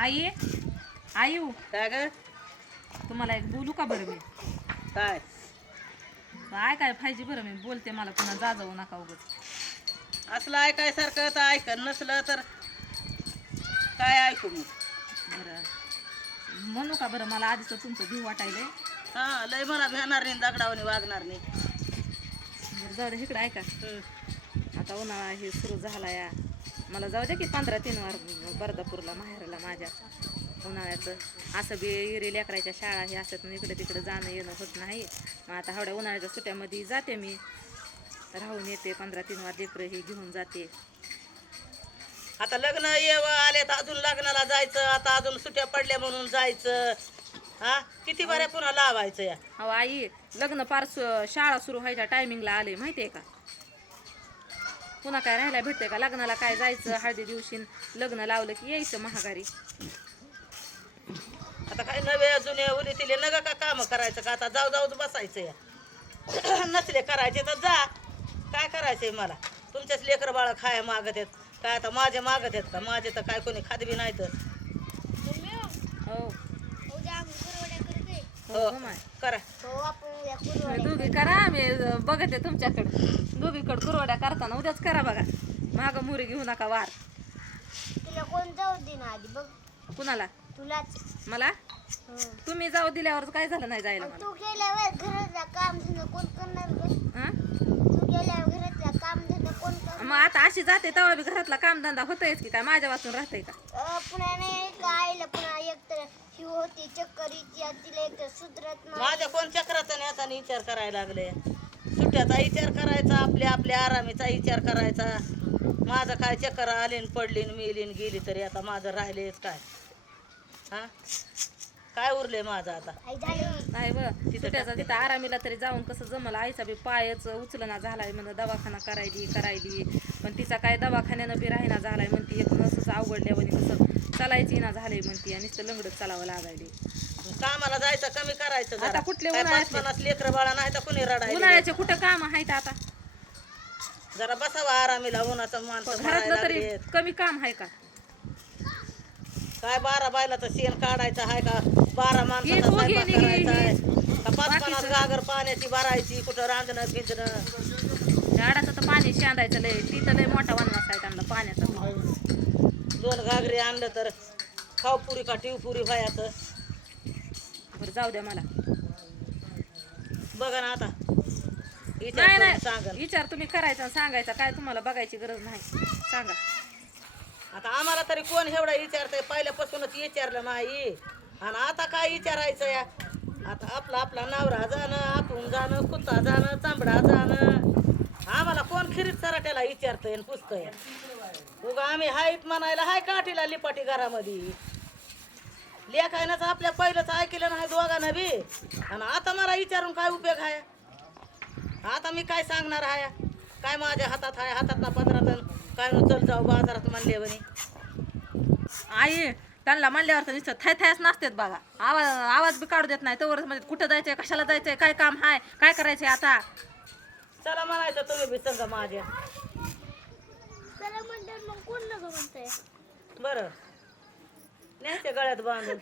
आई आयु काय ग? तुम्हाला एक बोलू का बरं मी? काय? काय काय पाहिजे बरं मी? बोलते मला पुन्हा जा जाऊ नका उगत असलं ऐकाय सारखं तर ऐक नसलं तर काय ऐकू मग बरं. म्हणू का बरं मला आधीच तुमचं भीव वाटायलंय. हा लय मला भेणार नाही दगडावणी वागणार नाही बरं जाऊ दे इकडे ऐका. हम्म. आता उन्हाळा हे सुरू झाला या मला जाऊ द्या की पंधरा तीन वार बर्दापूरला माहेरला माझ्या उन्हाळ्याचं. असं बी इरे लेकराच्या शाळा हे असतात मग इकडे तिकडे जाणं येणं होत नाही. मग आता हवड्या उन्हाळ्याच्या सुट्ट्यामध्ये जाते मी. राहून येते पंधरा तीन वार लेकरं हे घेऊन जाते. आता लग्न येव आले तर अजून लग्नाला जायचं आता अजून सुट्या पडल्या म्हणून जायचं. हा? किती बऱ्या पुन्हा लावायचं या? अहो आई लग्न सु- शाळा सुरू व्हायच्या टायमिंगला आले माहितीये का? पुन्हा काय राहायला भेटते का? लग्नाला काय जायचं? हळदी दिवशी लग्न लावलं की यायचं महागारी. आता काय नवे जुन्या उली तिले नका का काम करायचं का? आता जाऊ जाऊच बसायचं नसले करायचे तर जा. काय करायचंय मला? तुमच्याच लेकर बाळ खाय मागत आहेत. काय आता माझे मागत आहेत का? माझे तर काय कोणी खात बी नाही तर हो हो हो करा. तुम्ही दोघी करा आम्ही बघते तुमच्याकडे. दोघीकडे कुरवड्या करताना उद्याच करा बघा. माग मुरी घेऊ नका वार. तुला कोण जाऊ दे ना आधी बघ. कुणाला? तुलाच. मला? हं. तुम्ही जाऊ दिल्यावर काय झालं नाही जायला मला? तू गेल्यावर घरातलं काम धंदा कोण करणार ग हा? तू गेल्यावर कोण करणार मग आता अशी जाते तेव्हा बी घरातला कामधंदा होतोयच की काय? माझ्या वाचून राहतंय का? अं, पुन्हा नाही का आईला पुन्हा एकतर ही होती चक्कर येते तिला एकतर सुधरत नाही माझ्या कोण चक्राचा न्याचा विचार करायला लागले? सुट्ट्याचा विचार करायचा आपल्या आपल्या आरामीचा विचार करायचा. माझं काय चक्कर आली न पडली न मेली न गेली तरी आता माझं राहिलेच काय? हा? काय उरले माझं आता? नाही ब सुट्याचा तिथं आरामीला तरी जाऊन कसं जमलं आईचा बी पायच उचलना झालाय म्हणून दवाखाना करायली करायली. पण तिचा काय दवाखान्यानं बी राहिना झालाय म्हणती एक नसच अवघडल्यावर कसं चालायची ना झालंय म्हणती आणि नुसतं लंगडत चालावं लागायली. कामाला जायचं कमी करायचं. आता कुठले लेकरं बाळा नाही तर कुणी रडायला? उन्हाळ्याचे कुठं काम आहेत आता? जरा बसावा आरामीला उन्हाचं माणसं मरायला घरातलं तरी. कमी काम आहे का? काय बारा बायलाचं शेण काढायचं आहे का? बारा माणसाचा स्वयंपाक करायचा आहे. का पाच पन्नास गागर पाण्याची भरायची कुठं रांधणं फिरणं झाडाचं तर पाणी शेंदायचं लय. ती तर लय मोठा वनवास आहे त्यांना पाण्याचा. दोन घागरी आणलं तर खाऊ पुरी का टिव पुरी व्हायचं बरं जाऊ द्या मला. बघा ना आता. विचार नाही करून नाही. सांगन विचार तुम्ही करायचा सांगायचा. काय तुम्हाला बघायची गरज नाही. सांगा. आता आम्हाला तरी कोण एवढा विचारतंय? पहिल्यापासूनच विचारलं नाही आणि आता काय विचारायचं या? आता आपला आपला नवरा जाणं आपण जाणं कुत्ता जाणं चांबडा जाणं. आम्हाला कोण खिरीत सराट्याला विचारतंय आणि पुसतंय? उगा आम्ही हायत म्हणायला हाय काठीला लिपाटी घरामध्ये. लेखायनंच आपल्या पहिलंच ऐकलं नाही दोघांना बी. आणि आता मला विचारून काय उपयोग आहे? आता मी काय सांगणार आहे? काय माझ्या हातात आहे हातात ना पदरात काय नु चल जाऊ बाजारात म्हणले म्हणे. आई त्यांना म्हणल्यावर तर नुसतं थाय थायच नसतात बघा. आवाज आवाज बी काढू देत नाही. तोवरच म्हणजे कुठं जायचंय कशाला जायचंय काय काम आहे काय करायचंय आता? चला म्हणायचं तुम्ही बी माझ्या. चला मग कोण नका म्हणतंय? बरं. न्यायच्या गळ्यात बांधून.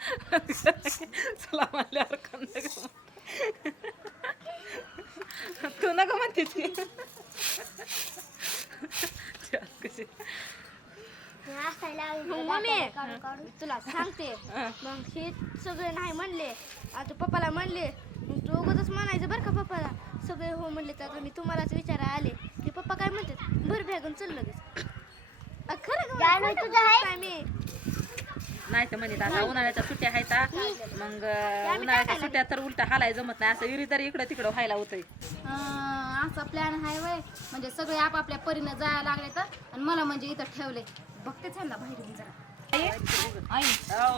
चला म्हणल्यावर कोण नका म्हण- तू नका म्हणते ती कशी मग मम्मी तुला सांगते मग हे सगळे नाही म्हणले. आता पप्पाला म्हणले. तू उगाच म्हणायचं बरं का पप्पाला. सगळे हो म्हणले तर आता मी तुम्हालाच विचारायला आले. की पप्पा काय म्हणतात? भर बॅगून चल लगेच. अ, खरं का? खरं काय मी? नाही तर म्हणत आता उन्हाळ्याच्या सुट्ट्या आहेत. मग उन्हाळ्याच्या सुट्ट्या तर उलटा हालाय जमत नाही. असं इरी तरी इकडं तिकडं व्हायला होतंय. अं, असा प्लॅन आहे वय. म्हणजे सगळे आपापल्या परीनं जायला लागले तर. आणि मला म्हणजे इथं ठेवले. बघतेच ह्यांना बाहेर जरा. आई. आई.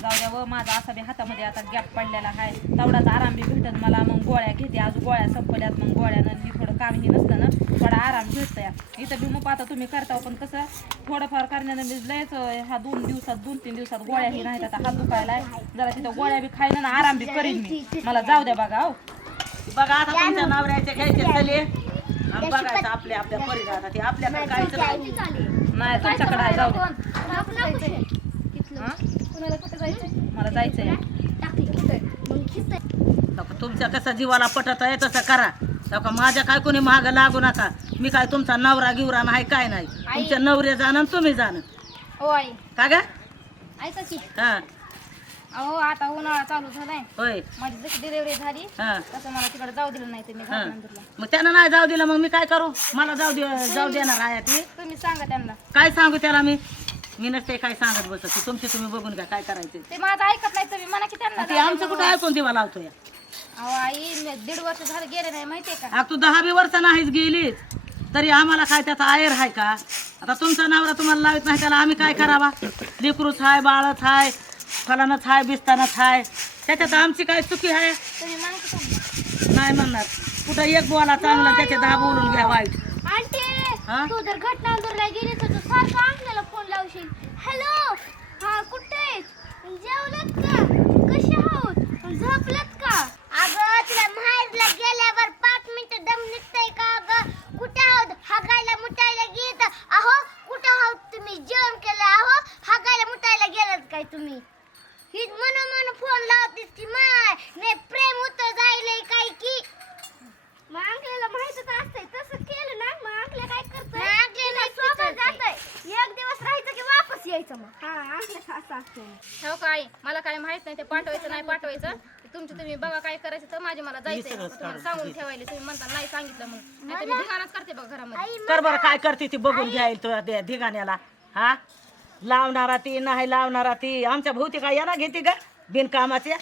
जाऊ द्या व माझा असा बी हातामध्ये आता गॅप पडलेला आहे. तेवढाच आराम बी भेटत मला मग गोळ्या घेते आज गोळ्या संपल्यात मग गोळ्यानं मी थोडं कामही नसतं ना थोडा आराम भेटतं या इथं बी मग आता तुम्ही करता पण कसं थोडंफार करण्यानं मी लयच ह्या दोन दिवसात दोन तीन दिवसात गोळ्याही नाहीत आता हात दुखायला जरा तिथं गोळ्या बी खायला ना आराम बी करीन मी. मला जाऊ द्या बघा हो. बघा आता तुमच्या नवऱ्याचे घ्यायचे चले आणि बघायचं आपल्या आपल्या परिवारात ते आपल्याकडे काहीच नाही नाही तुमच्याकडे आहे जाऊ द्या. मला जायचंय. तुमच्या कसं जीवाला पटत आहे तसं करा. का माझ्या काय कोणी महाग लागू नका. मी काय तुमचा नवरा गिवरा नाही काय नाही. तुमच्या नवरे जाणं तुम्ही जाणं. हो आई. का ग? ऐका की हा. अहो आता उन्हाळा चालू झालाय. होय. माझी जशी डिलिव्हरी झाली हा. तसं मला तिकडे जाऊ दिलं नाही तुम्ही हा. मग त्यानं नाही जाऊ दिलं मग मी काय करू? मला जाऊ दे जाऊ देणार आहे ती. तुम्ही सांगा त्यांना. काय सांगू त्याला मी? मी नसते काय सांगत बसत. ती तुमची तुम्ही बघून घ्या काय करायचं ते माझं ऐकत नाही तुम्ही. म्हणा की त्यांना ते आमचं कुठं ऐकून दिवा लावतोय? अहो आई मी दीड वर्ष झालं गेले नाही माहितीये का? तू दहा बी वर्ष नाहीच गेलीच तरी आम्हाला काय त्याचा आयर आहे का? आता तुमचा नवरा तुम्हाला लावित नाही त्याला आम्ही काय करावा? लेकरूच हाय बाळच हाय फलानच हाय बिस्तानच हाय. त्याच्यात आमची काय चुकी आहे? तुम्ही म्हणा की त्यांना नाही म्हणणार. कुठं एक बोला चांगला त्याचे दहा बोलून घ्या वाईट. आंटी हा? तू जर घटनांदूरला गेली तर तू सारखं फोन लावशील हॅलो हा कुठे आहेत? जेवलेत का कसे आहोत झोपलेत का अगं तुला माहेरला गेल्यावर पाच मिनिटं दम निघतंय का अगं कुठे आहोत हगायला मुटायला गेत अहो कुठे आहोत तुम्ही जेवण केलं अहो हगायला मुटायला गेलात काय तुम्ही हीच म्हणून म्हणून फोन लावतीस की माय ने प्रेम होतं जायलंय काय की मग अंकलेला माहितच असतंय तसं केलं ना मग अंकले काय करतोय सोबत जातोय एक दिवस राहायचं की वापस यायचं मग हा अंकले असं असतं हो का आई मला काय माहीत नाही ते पाठवायचं नाही पाठवायचं. ते तुमचं तुम्ही बघा काय करायचं तर माझे मला जायचंय. सगळंच तुम्हाला सांगून ठेवायला तुम्ही म्हणता नाही सांगितलं म्हणून. नाही तर मी धिंगाणाच करते बघा घरामध्ये. कर बरं काय करते ती बघून घ्यायला तुला त्या धिगाण्याला. हा? लावणारा ती नाही लावणारा ती. आमच्या भोवती काय याला घेते का बिनकामाच्या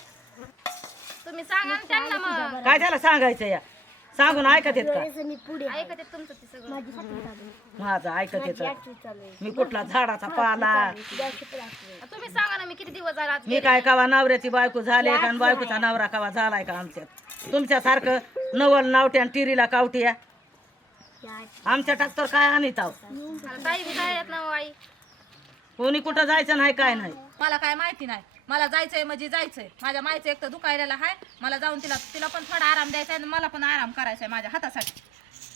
तुम्ही सांगा ना त्यांना मग. काय त्याला सांगायचं या? सांगून ऐकत येत का? मी पुढे ऐकत तुमचं ते सगळं. माझं ऐकत येत. मी कुठला झाडाचा पाला? तुम्ही सांगा ना मी किती दिवस झाला मी काय कवा नवऱ्याची बायको झाले का? आणि बायकोचा नवरा कवा झालाय का आमच्यात? तुमच्यासारखं नवल नावट्या आणि टिरीला कावट्या आमच्या टाकतर काय आणीत आहो? मला ताई बी जायत ना हो आई. कोणी कुठं जायचं नाही काय नाही. मला काय माहिती नाही. मला जायचंय म्हणजे जायचंय. माझ्या मायचं एक तर दुखायला आहे मला जाऊन तिला तिला पण थोडा आराम द्यायचा आहे आणि मला पण आराम करायचा आहे माझ्या हातासाठी.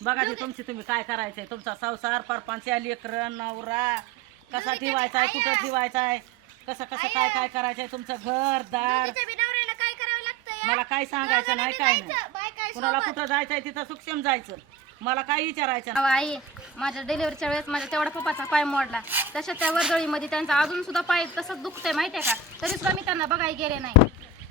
बघा ते तुमची तुम्ही काय करायचंय. तुमचा संसार परपांच्या लेकरं नवरा कसा ठेवायचा आहे कुठं ठेवायचा आहे कसं कसं काय काय करायचंय तुमचं घर दार. नवऱ्याला काय करावं लागतं मला काय सांगायचं नाही काय नाही. कुणाला कुठं जायचंय तिथं सूक्ष्म जायचं. मला काय विचारायचं आई माझ्या डिलिव्हरीच्या वेळेस माझ्या तेवढा पप्पाचा पाय मोडला. तशा त्या वर्दळीमध्ये त्यांचा अजून सुद्धा पाय तसंच दुखतंय माहितीये का? तरी सुद्धा मी त्यांना बघायला गेले नाही.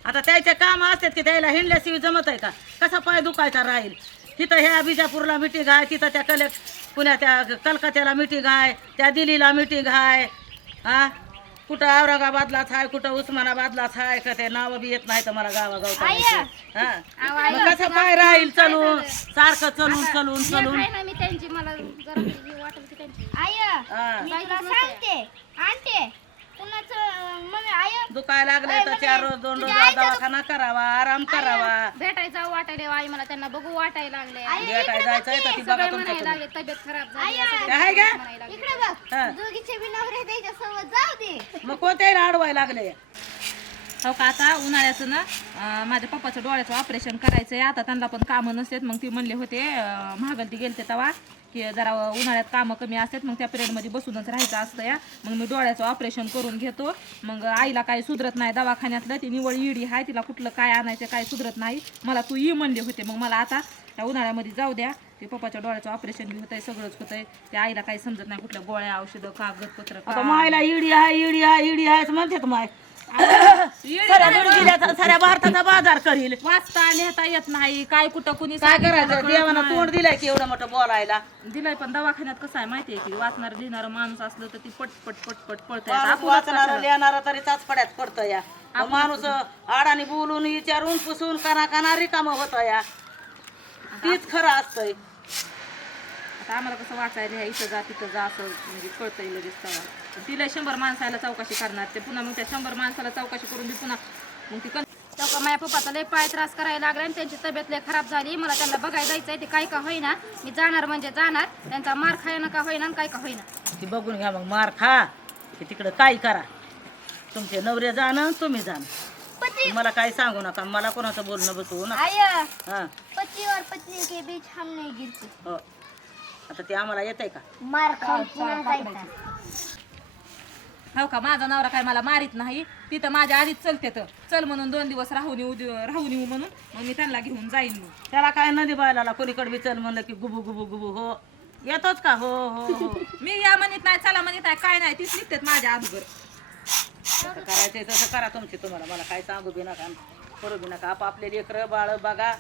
आता त्याचे काम असतात की त्याला हिंडल्याशिवाय जमत आहे का? कसा पाय दुखायचा राहील? तिथं ह्या बिजापूरला मिटिंग आहे तिथं त्या कले पुण्या त्या कलकत्याला मिटिंग आहे त्या दिल्लीला मिटिंग आहे. हा कुठं औरंगाबादलाच आहे कुठं उस्मानाबादलाच आहे का ते नावं बी येत नाही तर मला गावागाव हा? कसं पाय राहील चलून? सारखं चलून चलून चलून. आहे ना मी त्यांची मला जरा तरी वाटत होती त्यांची. आय हा. मी तुला सांगते. आणते. कुणाचं मम्मी आय? दुखायला लागले तर चार रोज दोन रोज दवाखाना करावा आराम करावा. भेटायचं वाटायला आई मला त्यांना बघू वाटायला लागले भेटाय जायचंय तर ती बघा म्हणायला लागले तब्येत खराब झाली असं ते आहे का? म्हणायला लागले. इकडे बघ हा. दोघीचे बी नवरे जाऊ दे. मग कोणत्याही अडवायला लागले? हो का? आता उन्हाळ्याचं ना माझ्या पप्पाचं डोळ्याचं ऑपरेशन करायचंय. आता त्यांना पण कामं नसतात मग ती म्हणले होते महागलती गेलते तेव्हा की जरा उन्हाळ्यात कामं कमी असतात. मग त्या पिरियडमध्ये बसूनच राहायचं असतं या. मग मी डोळ्याचं ऑपरेशन करून घेतो. मग आईला काही सुधरत नाही दवाखान्यातलं. ती निवळ इडी आहे तिला कुठलं काय आणायचं काय सुधरत नाही. मला तू ये म्हणले होते. मग मला आता त्या उन्हाळ्यामध्ये जाऊ द्या. ते पप्पाच्या डोळ्याचं ऑपरेशन बी होतंय सगळंच होतंय. त्या आईला काही समजत नाही कुठल्या गोळ्या औषधं कागदपत्र आता मायला इडी आहे इडी आहे इडी आहे असं म्हणतात माय साऱ्या दुर्गिल्याचा साऱ्या भारताचा बाजार करील. वाचता लिहिता येत नाही. काय कुठं कुणी काय करायचं? देवानं. तोंड दिलंय की एवढं मोठं बोलायला. दिलंय पण दवाखान्यात कसं आहे माहितीये की वाचणार लिहिणारं माणूस असलं तर ती पट पट पट पट पळत वाचणार लिहिणार तरी चाचपड्यात पडतं या. माणूस आडाने बोलून विचारून पुसून काना काना रिकाम होत या. तीच खरं असतंय. आता आम्हाला कसं वाचायला ह्या इथं जा तिथं जा असं म्हणजे कळतंय लगेच तेव्हा. तिला शंभर माणसाला चौकशी करणार. ते पुन्हा मग त्या शंभर माणसाला चौकशी करून बी पुन्हा मग ती तेव्हा माझ्या पप्पाचा लय पाय त्रास करायला लागला आणि त्यांची तब्येत लय खराब झाली. मला त्यांना बघायला जायचंय ते काय का होईना. मी जाणार म्हणजे जाणार. त्यांचा मार खायना का होईना आणि काय का होईना. ती बघून घ्या मग मार खा. की तिकडं काय करा. तुमचे नवरे जाणं तुम्ही जाणं. मला काही सांगू नका. मला कोणाचं बोलणं बसवू नका. आय हा. पति और पत्नी के बीच हम नहीं गिरते. हो. आता ते आम्हाला येत आहे का? मार खाऊन पुन्हा जायचा. हो का? माझा नवरा काय मला मारित नाही. तिथं माझ्या आधीच चलते तर. चल म्हणून दोन दिवस राहून येऊ दे- राहून येऊ म्हणून. मग मी त्यांना घेऊन जाईन मग. त्याला काय नदी बायला कोणीकडे चल म्हणलं की गुबू गुबू गुबू हो. येतोच का? हो हो हो. मी या म्हणत नाही चला म्हणत नाही काय नाही तीच निघतात माझ्या अगोदर. कसं करायचंय तसं करा तुमची तुम्हाला. मला काय सांगू बी नका. करू बी नका. आपापले लेकरं बाळ बघा.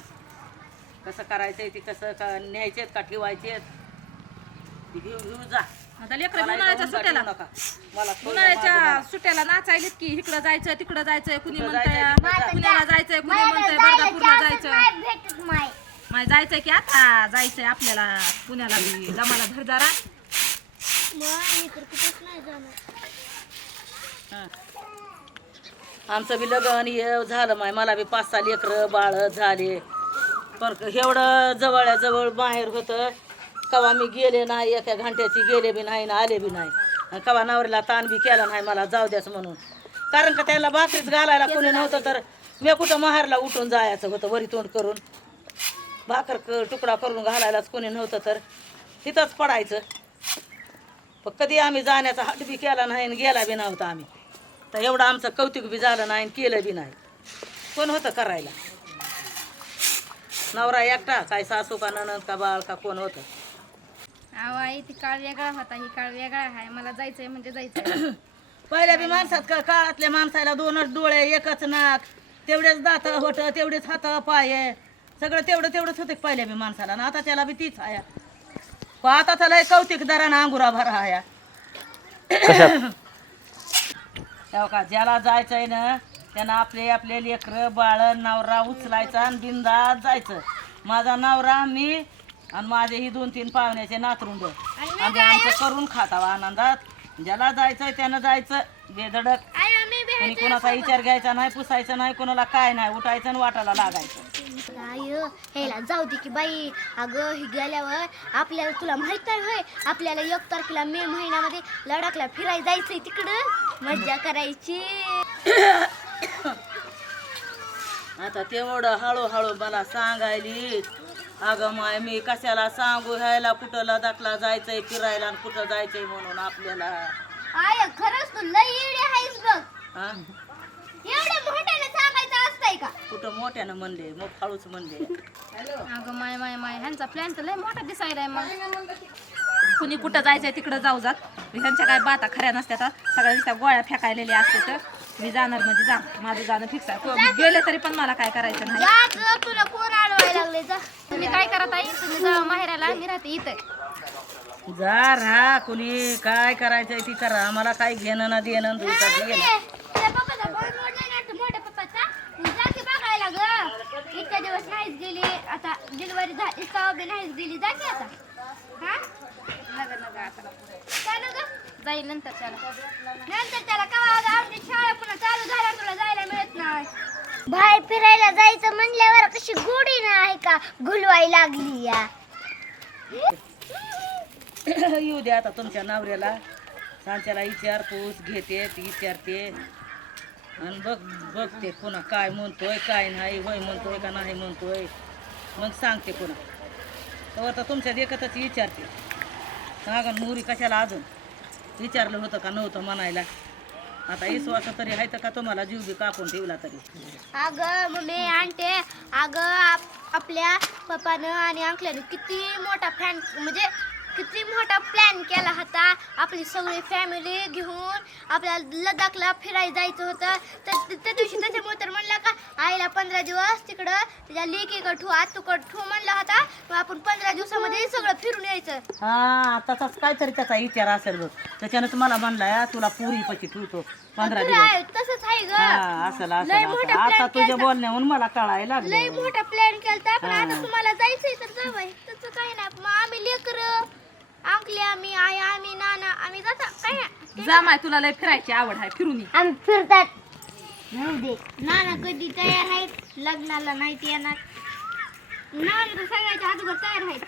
कसं करायचंय ती कसं का न्यायचेत का ठेवायचेत? ती घेऊ घेऊ जा. आता लेकरं मला उन्हाळ्याच्या इथं सुट्याला. उंबरठा नका. मला उन्हाळ्याच्या माझं सुट्याला नाचायलेत की इकडं जायचं तिकडं जायचंय कुणी इकडं म्हणतंय जायचं, तिकडं जायचं. पुण्याला जायचंय कुणी म्हणतंय बर्दापूरला जायचं भेटत माय माय जायचंय की आता जायचंय आपल्याला पुण्याला बी. जमाला धर जरा. मग मी तर कुठंच नाही जाणार. हं. आमचं बी लग्न हे झालं माय. मला बी पाच सहा लेकरं बाळ झाले. पण एवढं जवळजवळ बाहेर होतं. कवा मी गेले नाही एका घंट्याची गेले बी नाही ना आले बी नाही. कवा नवऱ्याला ताण बी केला नाही मला जाऊ द्याच म्हणून. कारण का त्याला भाकरीच घालायला कोणी नव्हतं तर मी कुठं महारला उठून जायचं होतं वरी तोंड करून. भाकर क- तुकडा करून घालायलाच कोणी नव्हतं तर तिथंच पडायचं. पण कधी आम्ही जाण्याचा हट बी केला नाही आणि गेला बी नव्हता आम्ही. तर एवढं आमचं कौतुक बी झालं नाही आणि केलं बी नाही. कोण होतं करायला? नवरा एकटा काय सासू का ननद का बाळ का कोण होतं? आई ती काळ वेगळा होता ही काळ वेगळा आहे. मला जायचंय म्हणजे जायचंय. पहिल्या बी माणसात का काळातल्या माणसाला दोनच डोळे एकच नाक तेवढेच दात होत तेवढेच हात पाय. सगळं तेवढं तेवढंच होतं पहिल्या बी माणसाला. ना आता त्याला बी तीच आया पण आता त्याला कौतिक दरानं अंगुरा भरा आया तेव्हा का ज्याला जायचंय ना त्यानं आपले आपले लेकरं बाळ नवरा उचलायचा आणि बिंदात जायचं. माझा नवरा मी आणि माझे ही दोन तीन पाहुण्याचे नातरुंड. आम्ही आमचं करून खातावा आनंदात. ज्याला जायचंय त्यानं जायचं बेधडक. कोणी कोणाचा विचार घ्यायचा नाही पुसायचं नाही कोणाला काय नाही उठायचं आणि वाटायला लागायचं. हेला जाऊ दे की बाई. अगं ही गेल्यावर आपल्याला तुला माहीत आहे होय आपल्याला एक तारखेला मे महिन्यामध्ये लडाखला फिरायला जायचंय तिकडं. मज्जा करायची. आता तेवढं हळूहळू मला सांगायली अगं माय मी कशाला सांगू? ह्याला कुठं लदाखला जायचंय फिरायला आणि कुठं जायचंय म्हणून आपल्याला. आय खरंच तू लई इडी आहेस बघ. हा? एवढं मोठ्याने सांगायचं असतंय का? कुठं मोठ्यानं म्हणले मग हळूच म्हणले. अगं माय माय माय ह्यांचा प्लॅन तर लय मोठा दिसायलाय मग. कुणी कुठं जायचंय तिकडं जाऊ जात. ह्यांच्या काय बाता खऱ्या नसत्यात हा. सगळ्या नुसत्या गोळ्या फेकायलेल्या असते तर. मी जाणार म्हणजे जा माझं जाणं फिक्स आहे. गेले तरी पण मला काय करायचं नाही. तुला कोण लागले जा. तुम्ही काय करत आई तुम्ही जा माहेराला मी राहते इथं. जा राहा कुणी काय करायचंय ती करा. आम्हाला काय घेणं ना देणं दिवसात गेलं तुझ्या पप्पाचा फोन मोडला ना तू मोठ्या पप्पाचा. तू जा की बघायला ग. इतक्या दिवस नाहीच गेली. आता डिलिव्हरी झाली इतका बी नाहीच गेली. जा की आता. हा? नगर नगर आता काय ग. जाईल नंतर त्याला नंतर त्याला कवा आमची शाळा पुन्हा चालू झाल्या तुला जायला मिळत नाही बाहेर फिरायला जायचं म्हणल्यावर कशी गोडी गुलवाई लागली या. येऊ दे आता तुमच्या नवऱ्याला. सांच्याला विचारपूस घेते विचारते. आणि बघ बघते पुन्हा काय म्हणतोय काय नाही होय म्हणतोय का नाही म्हणतोय. मग सांगते पुन्हा. तर आता तुमच्या देखतच विचारते. सांगा मुरी कशाला अजून? विचारलं होतं का नव्हतं म्हणायला? आता विश्वास तरी आहे तर का तुम्हाला जीव बी कापून ठेवला तरी? अगं मम्मी आणते अगं आप- आपल्या पप्पानं आणि अंकल्यानं किती मोठा फॅन म्हणजे किती मोठा प्लॅन केला होता. आपली सगळी फॅमिली घेऊन आपल्याला लडाखला फिरायला जायचं होतं. तर त्या दिवशी त्याच्यामुळे तर म्हणलं का आईला पंधरा दिवस तिकडं तिच्या लेकीकडं ठू आतूकडं ठू म्हणला होता. मग आपण पंधरा दिवसामध्ये सगळं फिरून यायचं. हा तसाच काहीतरी त्याचा विचार असेल बघ. त्याच्यानं तुम्हाला म्हणलाय तुला पुरी पशी ठेवतो पंधरा तुला दिवस. आहे, तसंच आहे ग. हा लय. मोठा आता plan तुझ्या केलता. बोलण्याहून मला कळायला लय लागलं मोठा प्लॅन केलता पण. आता तुम्हाला जायचंय तर जावंय. तसं काही नाही. मग आम्ही लेकर. अंकली आम्ही आई आम्ही नाना आम्ही जाता. काय? जा माय तुला लय फिरायची आवड आहे फिरून ये. आम्ही फिरतात. दे. नाना कधी तयार आहेत? लग्नाला नाहीत येणार. नाना तर सगळ्याच्या अगोदर तयार आहेत.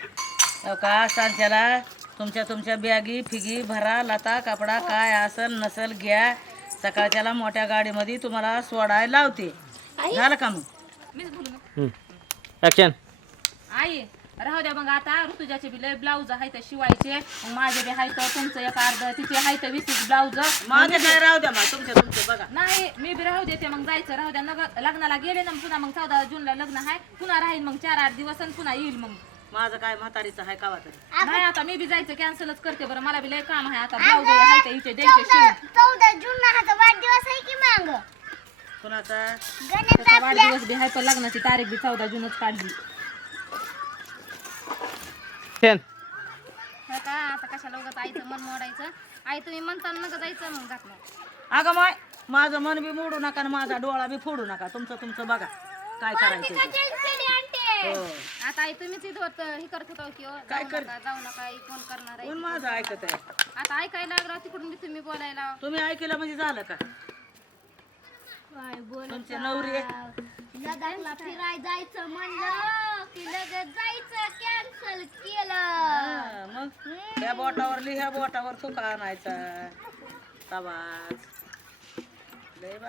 हो का सांच्याला तुमच्या तुमच्या बॅगी फिगी भरा लता कपडा काय असल नसल घ्या. सकाळच्याला मोठ्या गाडीमध्ये तुम्हाला सोडायला लावते. झालं का मग? मीच बोलू ना. ॲक्शन आई राहू द्या मग आता. ऋतुजाचे बी लय ब्लाऊज आहेत शिवायचे. मग माझे बी आहेत तुमचं एक अर्ध तिचे आहेत वीस वीस ब्लाऊज माझे काय राहू द्या मग. तुमच्या तुमचे बघा. नाही मी बी राहू देते मग जायचं. राहू द्या नग- लग्नाला गेले ना पुन्हा मग चौदा जूनला लग्न आहे. पुन्हा राहील मग चार आठ दिवस आणि पुन्हा येईल मग. माझं काय म्हातारीचं आहे कावा तरी. नाही आता मी बी जायचं कॅन्सलच करते बरं. मला बी लय काम आहे. आता ब्लाऊज आहे ते इथे द्यायचे शिवून. चौदा जून हा वाढदिवस आहे की मग? कुणाचा? त्याचा वाढदिवस बी आहे पण लग्नाची तारीख बी चौदा जूनच काढली. हो का आता कशाला उगाच आईचं मन मोडायचं? आई तुम्ही म्हणताना नका जायचं मग जात नाही. अगं माय माझं मन बी मोडू नका आणि माझा डोळा बी फोडू नका. तुमचं तुमचं बघा काय करायचं ते. हो. आता आई तुम्हीच इथं होतं हे करत होतो की हो, काय जाऊ कर- नका जाऊ नका आई कोण करणार आहे? कोण माझं ऐकत आहे? आता ऐकायला लागला तिकडून बी तुम्ही बोलायला. तुम्ही ऐकलं म्हणजे झालं का? तुमचे नवरी. लदाखला फिराय जायचं म्हणलं. की लगेच जायचं कॅन्सल केलं. हा, मग ह्या बोटावर लिह्या बोटावर आणायचा. तवाच. लय